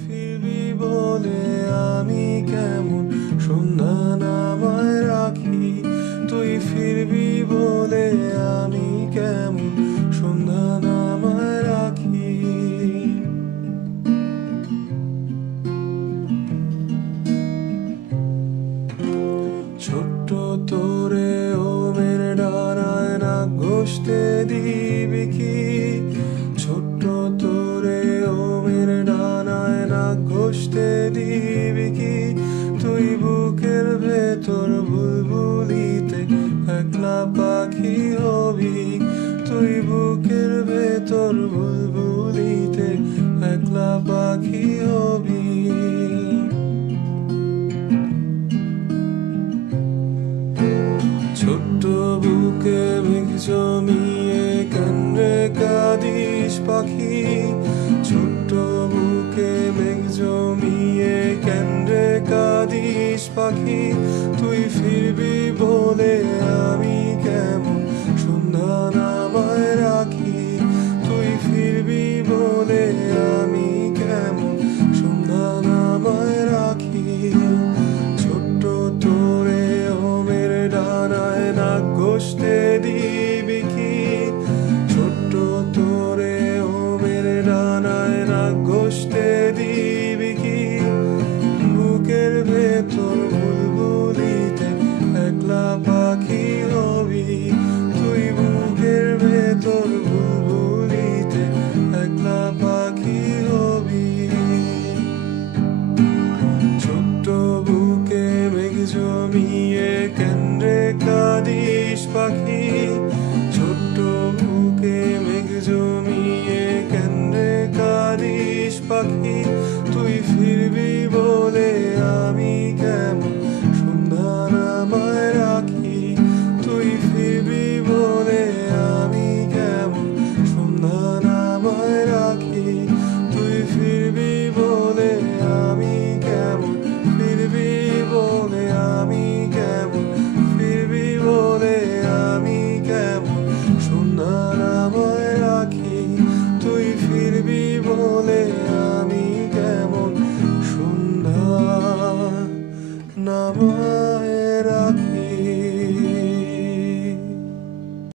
ফিরবি বলে আমি কেমন সন্ধান আমায় রাখি, তুই ফিরবি বলে আমি কেমন সন্ধান আমায় রাখি। ছোট্ট তোরে ওমের ডানায় না ঘষতে দিবি কি, ছোট্ট তোরে ওমের ডানায় না ঘষতে দিবি কি, তুই বুকের ভেতর বুলবুলিতে একলা পাখি হবি, তুই বুকের ভেতর বুলবুলিতে একলা পাখি হবি। ছোট্ট বুকে মেঘ জমিয়ে কেন রে কাঁদিস পাখি, ছোট্ট বুকে মেঘ জমিয়ে কেন রে কাঁদিস পাখি, তুই ফিরবি বলে আমি কেমন সন্ধান আমায় রাখি, তুই ফিরবি বলে আমি কেমন সন্ধান আমায় রাখি। ছোট্ট তোরে ওমের ডানায় না ঘষতে দিবি কি, ছোট্ট তোরে ওমের ডানায় না ঘষতে দিবি কি, বুকের ভেতর বুলবুলিতে একলা পাখি হবি, তুই বুকের ভেতর বুলবুলিতে একলা পাখি হবি। ছোট্ট বুকে মেঘ জমিয়ে কেন রে কাঁদিস পাখি, ছোট্ট বুকে মেঘ জমিয়ে কেন রে কাঁদিস পাখি, তুই ফিরবি বলে